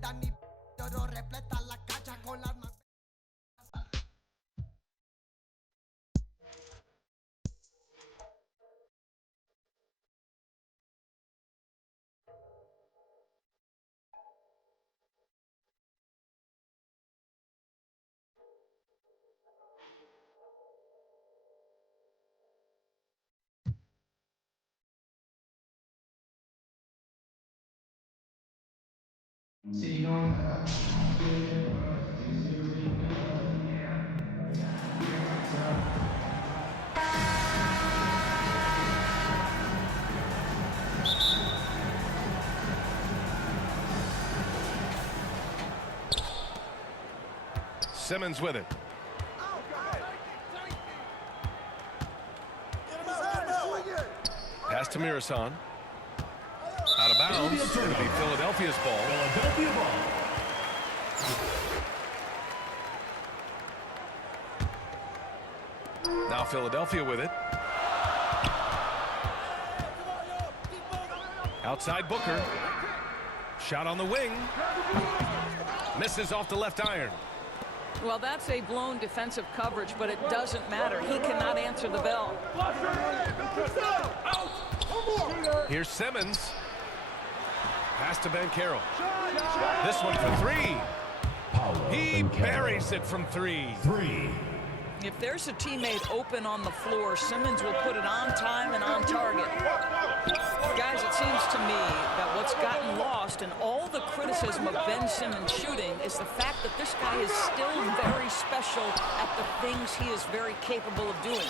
dan ni oro repleta la cancha con las manos. Simmons with it. Pass to Mirasan. Out of bounds. It'll be Philadelphia's ball. Philadelphia ball. Now Philadelphia with it. Outside Booker. Shot on the wing. Misses off the left iron. Well, that's a blown defensive coverage, but it doesn't matter. He cannot answer the bell. Here's Simmons. Pass to Banchero. This one for three. He buries it from three. If there's a teammate open on the floor, Simmons will put it on time and on target. Guys, it seems to me that what's gotten lost in all the criticism of Ben Simmons shooting is the fact that this guy is still very special at the things he is very capable of doing.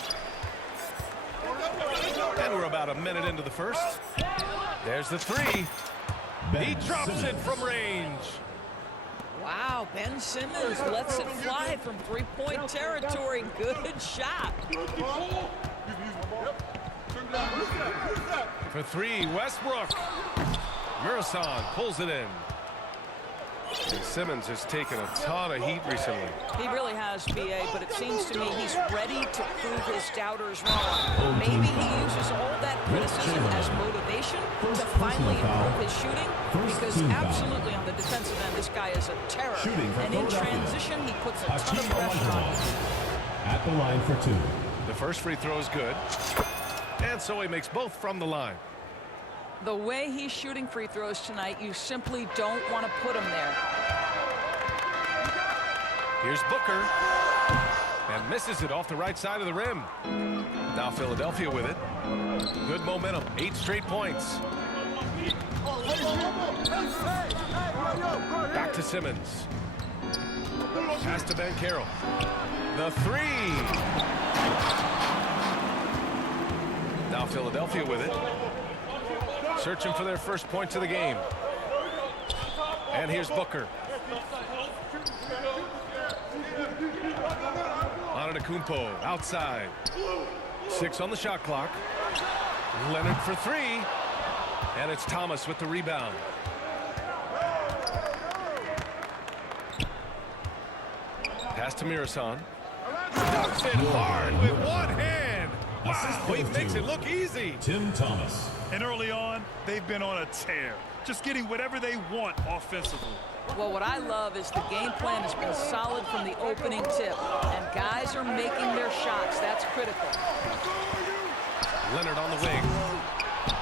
And we're about a minute into the first. There's the three. He drops it from range. Wow, Ben Simmons lets it fly from three-point territory. Good shot. For three, Westbrook. Mirasan pulls it in. And Simmons has taken a ton of heat recently. He really has, B.A., but it seems to me he's ready to prove his doubters wrong. Maybe he uses all that criticism as motivation to finally improve his shooting, because absolutely on the defensive end, this guy is a terror. And in transition, he puts a ton of pressure on him. At the line for two. The first free throw is good. And so he makes both from the line. The way he's shooting free throws tonight, you simply don't want to put him there. Here's Booker. And misses it off the right side of the rim. Now Philadelphia with it. Good momentum. 8 straight points. Back to Simmons. Pass to Banchero. The three. Now Philadelphia with it. Searching for their first points of the game. And here's Booker. Antetokounmpo outside. 6 on the shot clock. Leonard for three. And it's Thomas with the rebound. Pass to Mirasan. Ducks it hard with one hand. Wow, he makes it look easy. Tim Thomas. And early on, they've been on a tear, just getting whatever they want offensively. Well, what I love is the game plan has been solid from the opening tip, and guys are making their shots. That's critical. Leonard on the wing.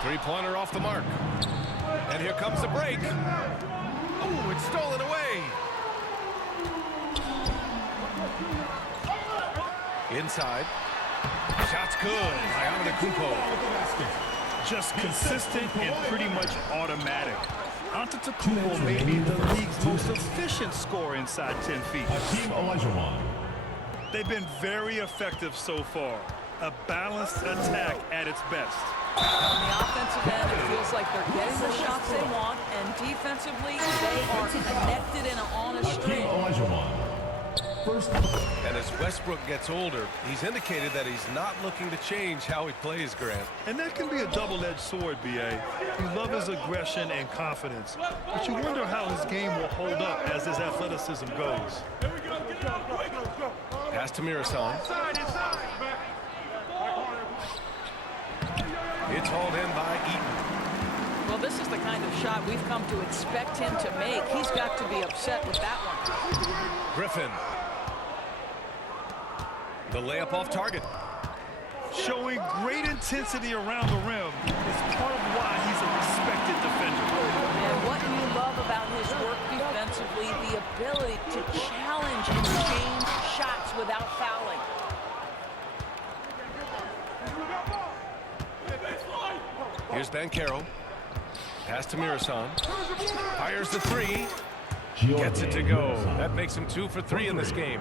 Three-pointer off the mark. And here comes the break. Oh, it's stolen away. Inside. Shot's good by Antetokounmpo. Just consistent and pretty much automatic. Antetokounmpo may be the league's most efficient scorer inside 10 feet. Hakeem Olajuwon. They've been very effective so far. A balanced attack at its best. On the offensive end, it feels like they're getting the shots they want, and defensively, they are connected and on a string. Hakeem Olajuwon. And as Westbrook gets older, he's indicated that he's not looking to change how he plays, Grant. And that can be a double-edged sword, B.A. You love his aggression and confidence, but you wonder how his game will hold up as his athleticism goes. Pass to Mirasan. It's hauled in by Eaton. Well, this is the kind of shot we've come to expect him to make. He's got to upset with that one. Griffin. The layup off target. Showing great intensity around the rim is part of why he's a respected defender. And what you love about his work defensively, the ability to challenge and change shots without fouling. Here's Banchero. Pass to Mirasan. Fires the three. Gets it to go. That makes him 2 for 3 in this game.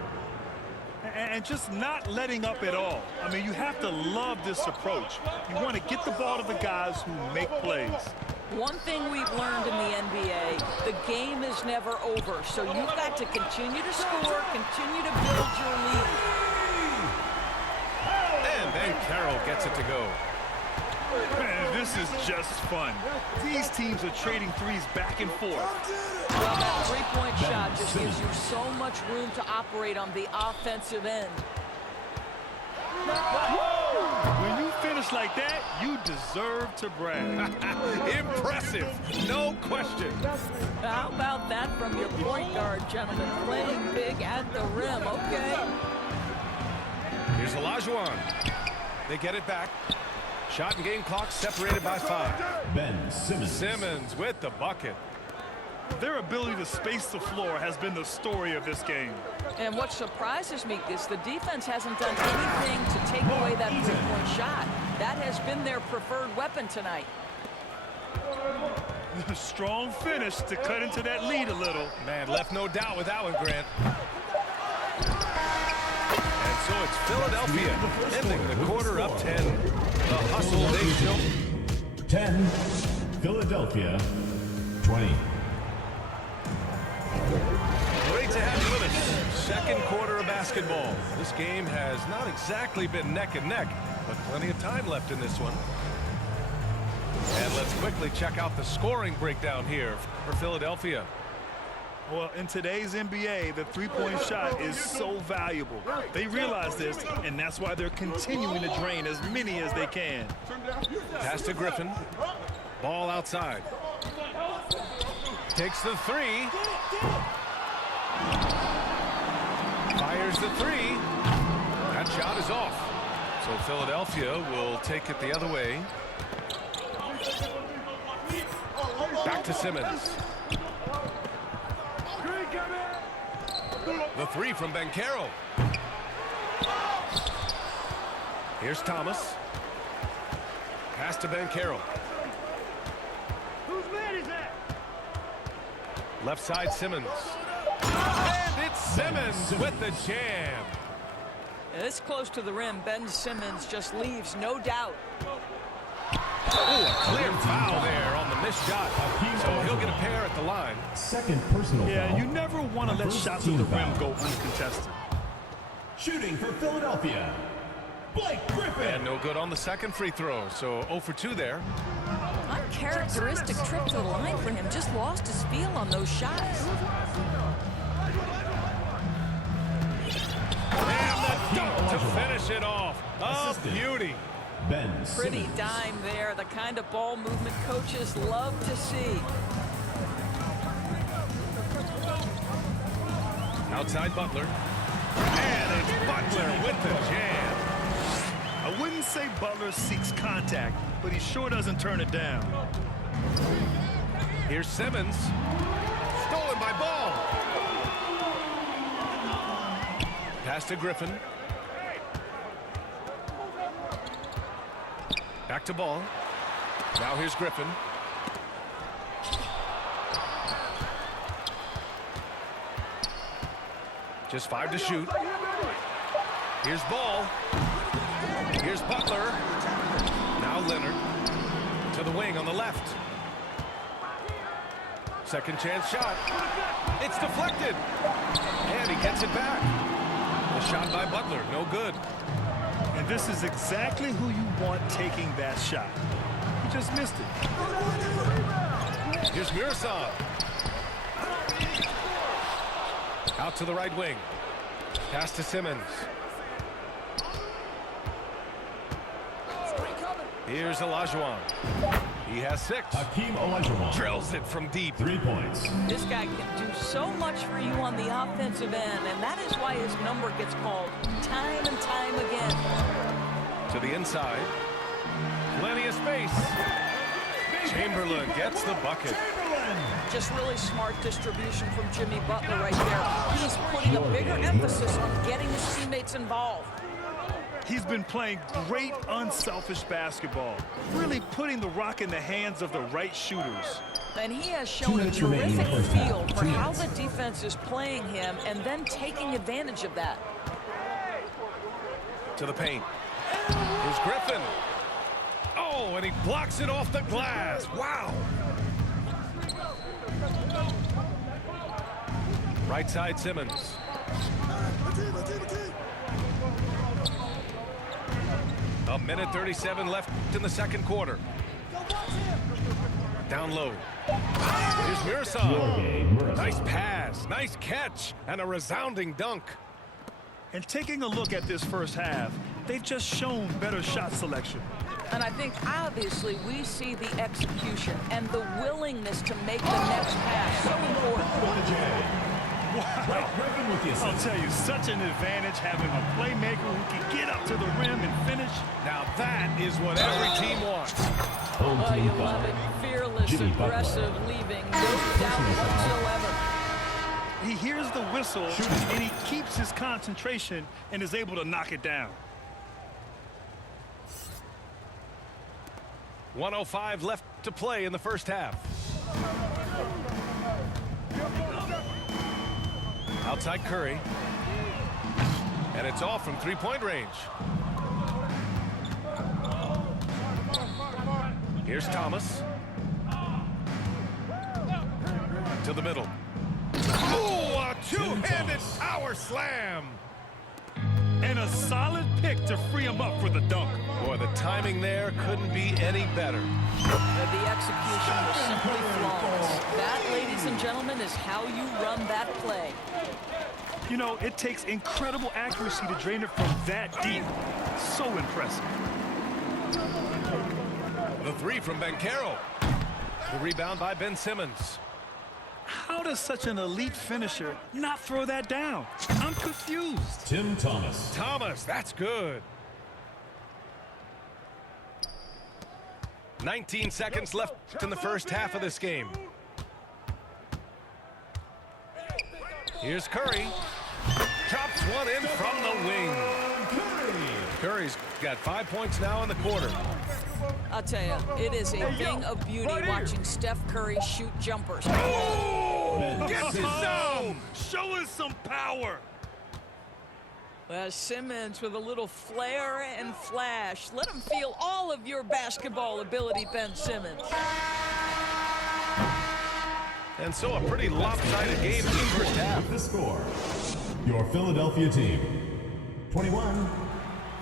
And just not letting up at all. I mean, you have to love this approach. You want to get the ball to the guys who make plays. One thing we've learned in the NBA, the game is never over. So you've got to continue to score, continue to build your lead. And Banchero gets it to go. Man, this is just fun. These teams are trading threes back and forth. Well, that three-point shot just gives you so much room to operate on the offensive end. When you finish like that, you deserve to brag. Impressive, no question. How about that from your point guard, gentlemen? Playing big at the rim, okay. Here's Olajuwon. They get it back. Shot and game clock separated by 5. Ben Simmons. Simmons with the bucket. Their ability to space the floor has been the story of this game. And what surprises me is the defense hasn't done anything to take away that three-point shot. That has been their preferred weapon tonight. Strong finish to cut into that lead a little. Man, left no doubt with that one, Grant. And so it's Philadelphia ending the quarter up 10. The hustle they show. 10. Philadelphia. 20. Great to have you with us. Second quarter of basketball. This game has not exactly been neck and neck, but plenty of time left in this one. And let's quickly check out the scoring breakdown here for Philadelphia. Well, in today's NBA, the three-point shot is so valuable. They realize this, and that's why they're continuing to drain as many as they can. Pass to Griffin. Ball outside. Takes the three. Fires the three. That shot is off. So Philadelphia will take it the other way. Back to Simmons. The three from Banchero. Here's Thomas. Pass to Banchero. Whose man is that? Left side Simmons. And it's Simmons with the jam. This close to the rim, Ben Simmons just leaves no doubt. Oh, a clear foul there on the missed shot. So he'll get a pair at the line. Second personal foul. Yeah, you never want to let shots at the rim go uncontested. Shooting for Philadelphia. Blake Griffin. And no good on the second free throw. So 0 for 2 there. Uncharacteristic trip to the line for him. Just lost his feel on those shots. And the dunk to finish it off. A beauty. Ben Pretty Simmons. dime there. The kind of ball movement coaches love to see. Outside Butler. And it's Butler with the jam. I wouldn't say Butler seeks contact, but he sure doesn't turn it down. Here's Simmons. Stolen by Ball. Pass to Griffin. Back to Ball. Now here's Griffin. Just 5 to shoot. Here's Ball. Here's Butler. Now Leonard. To the wing on the left. Second chance shot. It's deflected. And he gets it back. The shot by Butler. No good. And this is exactly who you want taking that shot. He just missed it. Here's Mirasan. Out to the right wing. Pass to Simmons. Here's Olajuwon. He has 6. Hakeem Olajuwon. Drills it from deep. 3 points. This guy can do so much for you on the offensive end, and that is why his number gets called time and time again. To the inside. Plenty of space. Chamberlain gets the bucket. Just really smart distribution from Jimmy Butler right there. He's putting a bigger emphasis on getting his teammates involved. He's been playing great, unselfish basketball, really putting the rock in the hands of the right shooters. And he has shown a minutes remaining in the terrific first half. feel for 2 how minutes. the defense is playing him and then taking advantage of that. To the paint. Here's Griffin. Oh, and he blocks it off the glass. Wow. Right side Simmons. A minute 37 left in the second quarter. Down low. Here's Mirza. Nice pass, nice catch, and a resounding dunk. And taking a look at this first half, they've just shown better shot selection. And I think obviously we see the execution and the willingness to make the next pass so important. Wow. Griffin with the I'll assist. tell you, such an advantage having a playmaker who can get up to the rim and finish. Now that is what every team wants. Home Oh, team you foul. love it. Fearless, Jimmy Butler. aggressive, leaving no doubt whatsoever. He hears the whistle, and he keeps his concentration and is able to knock it down. 1:05 left to play in the first half. Outside Curry. And it's off from three-point range. Here's Thomas. To the middle. Ooh, a two-handed power slam. And a solid pick to free him up for the dunk. Boy, the timing there couldn't be any better. The execution was simply flawless. That, ladies and gentlemen, is how you run that play. You know, it takes incredible accuracy to drain it from that deep. So impressive. The three from Banchero. The rebound by Ben Simmons. How does such an elite finisher not throw that down? I'm confused. Tim Thomas. Thomas, that's good. 19 seconds left in the first half of this game. Here's Curry. Chops one in from the wing. Curry's got 5 points now in the quarter. I'll tell you, it is a thing of beauty watching Steph Curry shoot jumpers. Gets it down. Show us some power. Well, Simmons with a little flair and flash. Let him feel all of your basketball ability, Ben Simmons. And so a pretty lopsided game in the first half. With the score, your Philadelphia team, 21,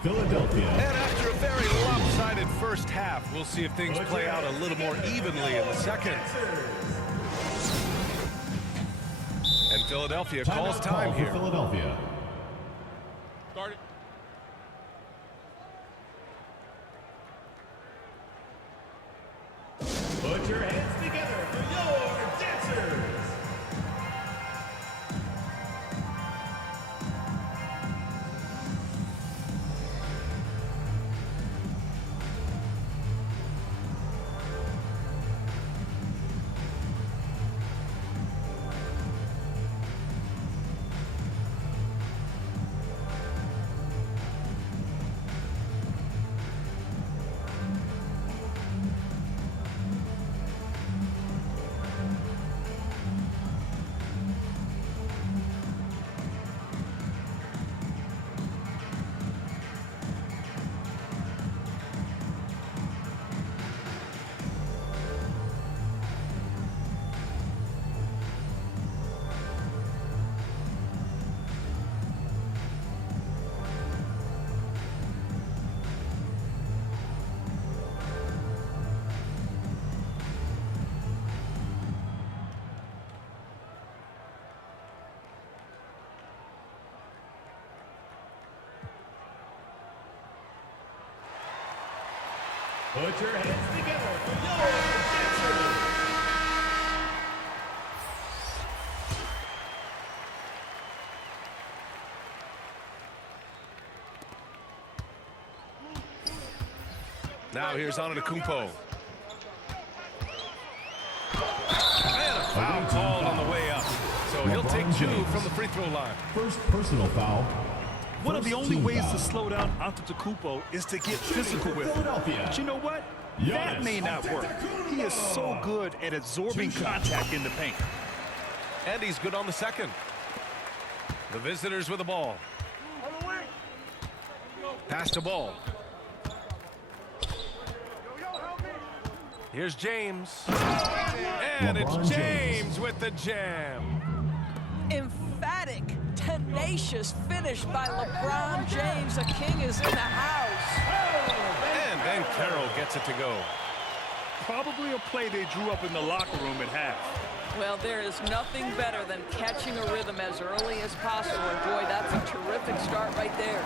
Philadelphia. And after a very lopsided first half, we'll see if things play out a little more evenly in the second. And Philadelphia calls Timeout time call for here. Philadelphia. Start it. Put your hands together for your dancers. Put your hands together your dancers. Now here's Antetokounmpo. And a foul called on the way up. So he'll take 2 from the free throw line. First personal foul. One of the First only team ways foul. to slow down Antetokounmpo is to get physical with him. Philadelphia. But you know what? That may not work. He is so good at absorbing contact in the paint. And he's good on the second. The visitors with the ball. Pass the ball. Here's James. And it's LeBron James with the jam. Emphatic, tenacious finish by LeBron James. The king is in the house. And then Carroll gets it to go. Probably a play they drew up in the locker room at half. Well, there is nothing better than catching a rhythm as early as possible. And boy, that's a terrific start right there.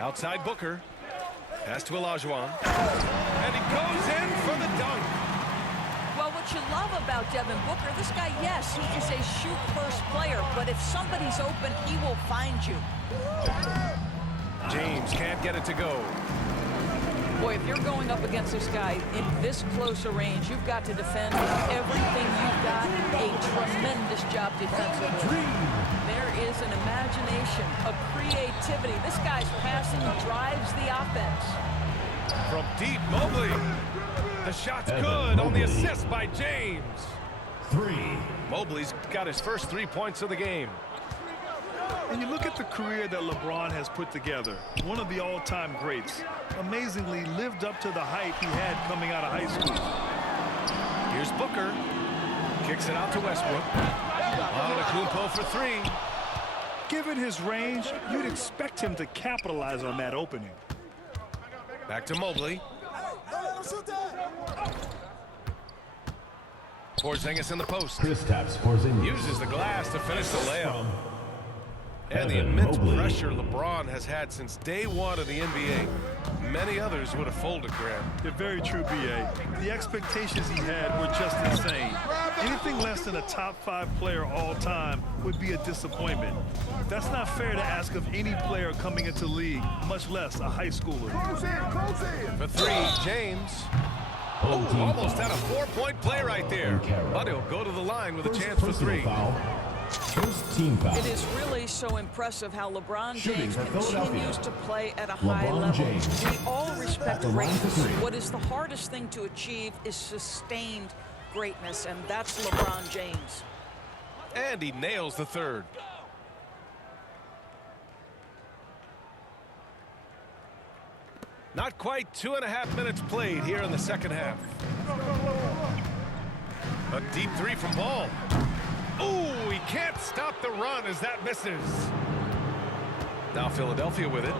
Outside Booker. Pass to Olajuwon. And he goes in for the dunk. Well, what you love about Devin Booker, this guy, yes, he is a shoot-first player, but if somebody's open, he will find you. James can't get it to go. Boy, if you're going up against this guy in this close a range, you've got to defend with everything you've got. A tremendous job defensively. There is an imagination, a creativity. This guy's passing drives the offense. From deep, Mobley. The shot's good on the assist by James. 3. Mobley's got his first 3 points of the game. And you look at the career that LeBron has put together, one of the all-time greats, amazingly lived up to the height he had coming out of high school. Here's Booker. Kicks it out to Westbrook. Antetokounmpo for 3. Given his range, you'd expect him to capitalize on that opening. Back to Mobley. Porzingis in the post. Kristaps Porzingis. Uses the glass to finish the layup. And the Evan immense Mobley. pressure LeBron has had since day 1 of the NBA. Many others would have folded, Grant. They're very true, B.A. The expectations he had were just insane. Anything less than a top 5 player all time would be a disappointment. That's not fair to ask of any player coming into the league, much less a high schooler. For 3, James. Oh, almost had a 4-point play right there. But he'll go to the line with a chance for 3. First team foul. It is really so impressive how LeBron Shooting James for continues Philadelphia. to play at a high LeBron level. James. We all respect the line for greatness. 3. What is the hardest thing to achieve is sustained greatness, and that's LeBron James. And he nails the 3rd. Not quite 2.5 minutes played here in the second half. A deep 3 from Ball. Ooh, he can't stop the run as that misses. Now Philadelphia with it.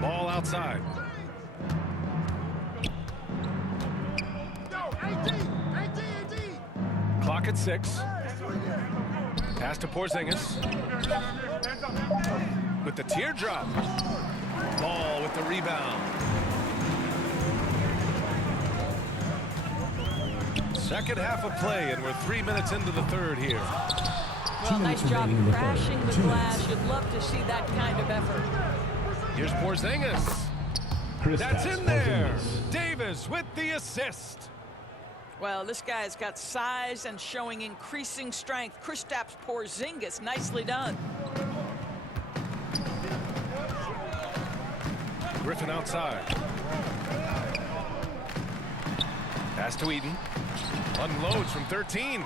Ball outside. Clock at 6. Pass to Porzingis. With the teardrop. Ball with the rebound. Second half of play, and we're 3 minutes into the 3rd here. Well, nice job remaining in the crashing third. the 2 glass. minutes. You'd love to see that kind of effort. Here's Porzingis. That's in there. Davis with the assist. Well, this guy's got size and showing increasing strength. Kristaps Porzingis, nicely done. Griffin outside. Pass to Eden. Unloads from 13.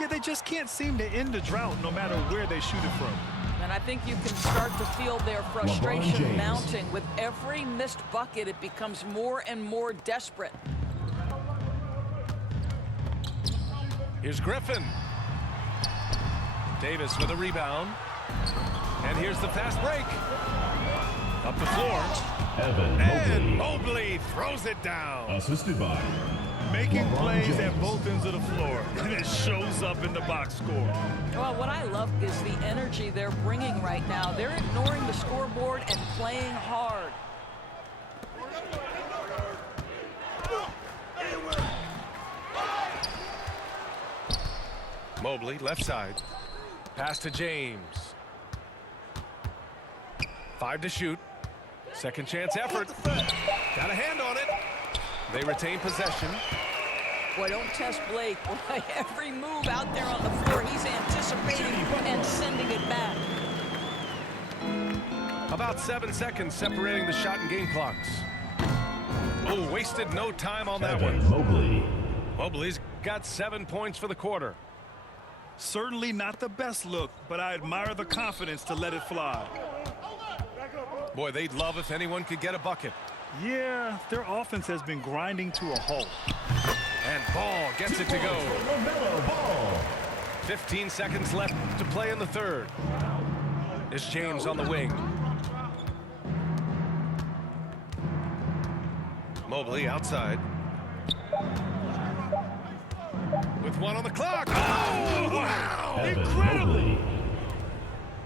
Yeah, they just can't seem to end the drought no matter where they shoot it from. And I think you can start to feel their frustration James. mounting. With every missed bucket, it becomes more and more desperate. Here's Griffin. Davis with a rebound. And here's the fast break. Up the floor. Evan And Mobley. Mobley throws it down. Assisted by Making plays at both ends of the floor, and it shows up in the box score. Well, what I love is the energy they're bringing right now. They're ignoring the scoreboard and playing hard. Mobley, left side. Pass to James. 5 to shoot. Second chance effort. Got a hand on it. They retain possession. Boy, don't test Blake. Boy, every move out there on the floor, he's anticipating and sending it back. About 7 seconds separating the shot and game clocks. Oh, wasted no time on that one. Mobley. Mobley's got 7 points for the quarter. Certainly not the best look, but I admire the confidence to let it fly. Boy, they'd love if anyone could get a bucket. Yeah, their offense has been grinding to a halt. And Ball gets it to go. LaMelo Ball. 15 seconds left to play in the third. It's James on the wing. Mobley outside. With 1 on the clock. Oh, wow! Incredible! Mobley.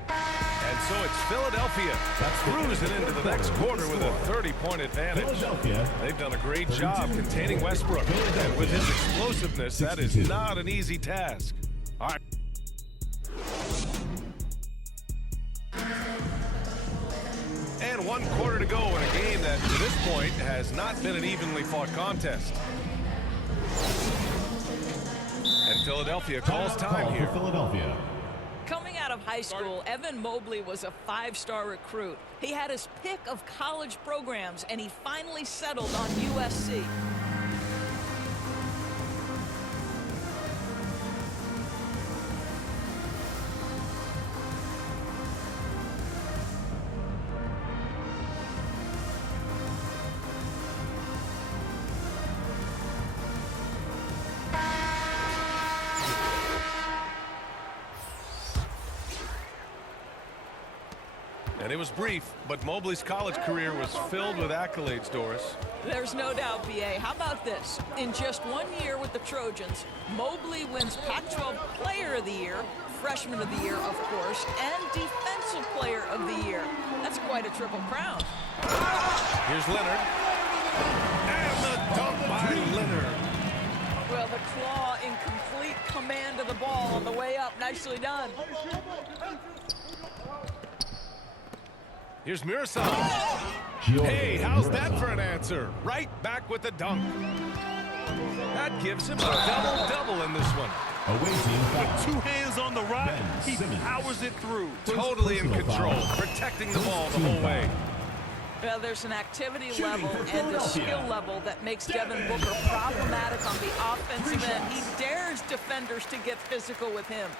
And so it's Philadelphia cruising into the next quarter with a 30-point advantage. Philadelphia. They've done a great job containing Westbrook. And with his explosiveness, that is not an easy task. All right. And 1 quarter to go in a game that, to this point, has not been an evenly fought contest. And Philadelphia calls time here. Philadelphia. Coming out of high school, Evan Mobley was a 5-star recruit. He had his pick of college programs, and he finally settled on USC. And it was brief, but Mobley's college career was filled with accolades, Doris. There's no doubt, B.A. How about this? In just 1 year with the Trojans, Mobley wins Pac-12 Player of the Year, Freshman of the Year, of course, and Defensive Player of the Year. That's quite a triple crown. Here's Leonard. And the dunk by Leonard. Well, the claw in complete command of the ball on the way up. Nicely done. Here's Mirasan. Hey, how's that for an answer? Right back with the dunk. That gives him a double-double in this one. Away team foul. With 2 hands on the rock, Ben he Simmons. powers it through. Totally in Personal control, foul. protecting the ball the whole way. Well, there's an activity Shooting level for and a Philadelphia. skill level that makes Devin Booker problematic on the offensive end. He dares defenders to get physical with him.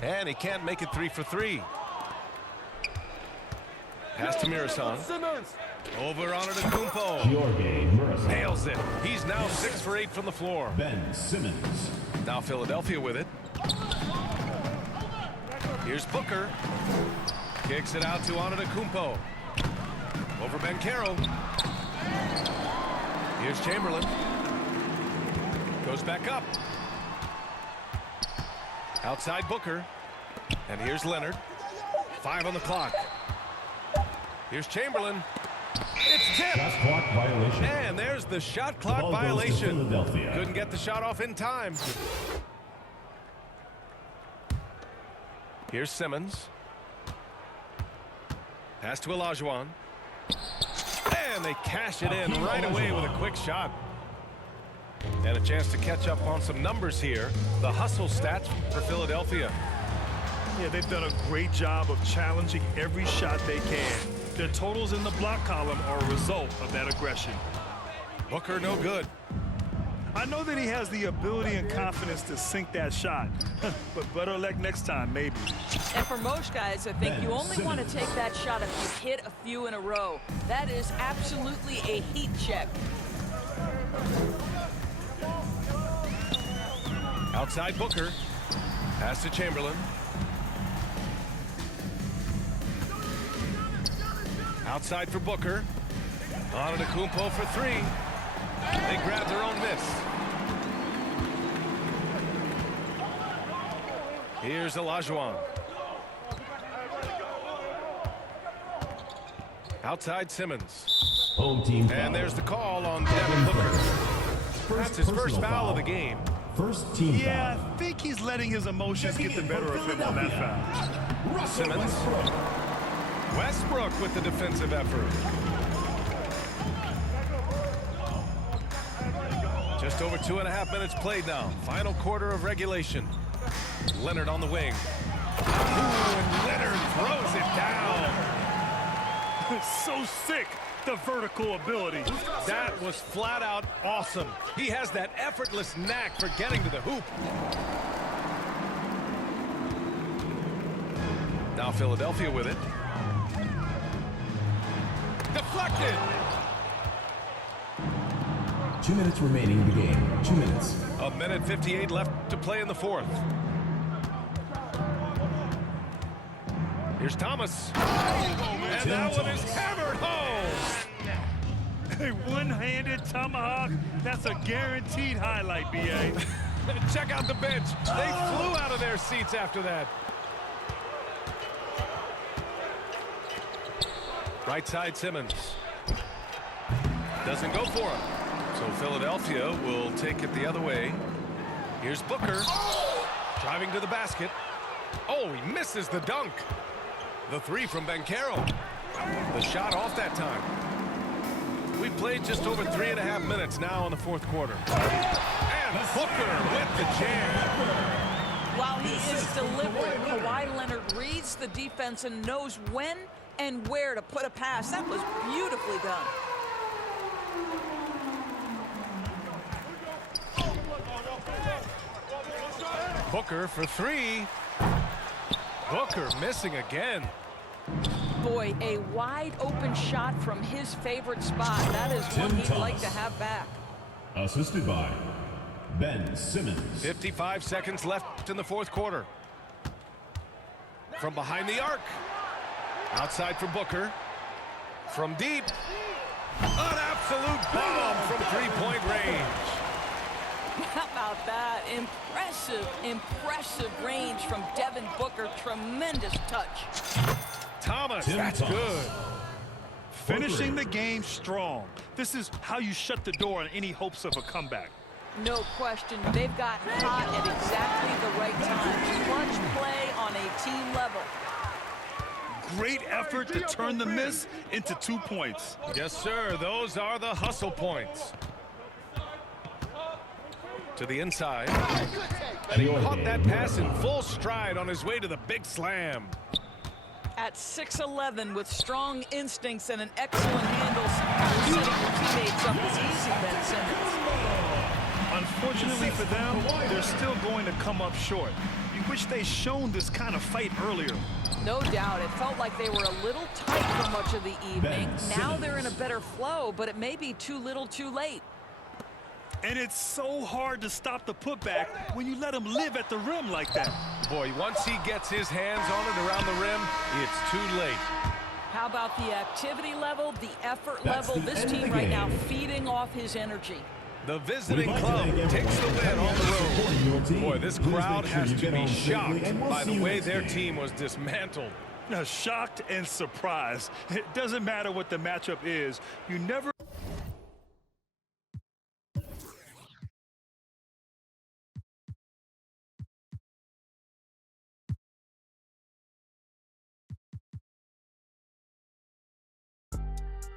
And he can't make it 3 for 3. Pass to Mirasan. Over on Antetokounmpo. Jorge Murasan. Nails it. He's now 6 for 8 from the floor. Ben Simmons. Now Philadelphia with it. Here's Booker. Kicks it out to Antetokounmpo. Over Banchero. Here's Chamberlain. Goes back up. Outside Booker. And here's Leonard. 5 on the clock. Here's Chamberlain. It's tipped. Shot clock violation. And there's the shot The clock ball goes to violation. Philadelphia. Couldn't get the shot off in time. Here's Simmons. Pass to Olajuwon. And they cash it in right away with a quick shot. And a chance to catch up on some numbers here. The hustle stats for Philadelphia. Yeah, they've done a great job of challenging every shot they can. Their totals in the block column are a result of that aggression. Booker no good. I know that he has the ability and confidence to sink that shot, but better luck next time, maybe. And for most guys, I think you only want to take that shot if you hit a few in a row. That is absolutely a heat check. Outside Booker. Pass to Chamberlain. Outside for Booker. Antetokounmpo for 3. They grab their own miss. Here's Olajuwon. Outside Simmons. Home team foul. And there's the call on Devin Booker. That's his first foul of the game. First team Yeah, foul. I think he's letting his emotions get the better of him on that foul. Simmons. Westbrook with the defensive effort. Just over 2.5 minutes played now. Final quarter of regulation. Leonard on the wing. Ooh, and Leonard throws it down. It's so sick, the vertical ability. That was flat out awesome. He has that effortless knack for getting to the hoop. Now Philadelphia with it. Deflected. 2 minutes remaining in the game. 2 minutes. 1:58 left to play in the fourth. Here's Thomas. And that one is hammered home. A one-handed tomahawk, that's a guaranteed highlight, B.A. Check out the bench. They flew out of their seats after that. Right side Simmons. Doesn't go for him. So Philadelphia will take it the other way. Here's Booker. Driving to the basket. Oh, he misses the dunk. The three from Banchero. The shot off that time. We played just over 3.5 minutes now in the fourth quarter. And Booker with the jam. While he is deliberate, Kawhi Leonard reads the defense and knows when and where to put a pass. That was beautifully done. Booker for three. Booker missing again. Boy, a wide open shot from his favorite spot. That is one he'd like to have back. Assisted by Ben Simmons. 55 seconds left in the fourth quarter. From behind the arc. Outside for Booker. From deep. An absolute bomb from three-point range. How about that? Impressive range from Devin Booker. Tremendous touch. Thomas, that's good. Finishing the game strong. This is how you shut the door on any hopes of a comeback. No question. They've got hot at exactly the right time. Clutch play on a team level. Great effort to turn the miss into 2 points. Yes, sir. Those are the hustle points. To the inside. And he caught that pass in full stride on his way to the big slam. At 6'11", with strong instincts and an excellent handle, sometimes setting your teammates up is easy, Ben Simmons. Unfortunately for them, they're still going to come up short. You wish they'd shown this kind of fight earlier. No doubt. It felt like they were a little tight for much of the evening. Now they're in a better flow, but it may be too little too late. And it's so hard to stop the putback when you let him live at the rim like that. Boy, once he gets his hands on it around the rim, it's too late. How about the activity level, the effort level? This team right now feeding off his energy. The visiting club takes the win on the road. Boy, this crowd has to be shocked by the way their team was dismantled. Now, shocked and surprised. It doesn't matter what the matchup is. You never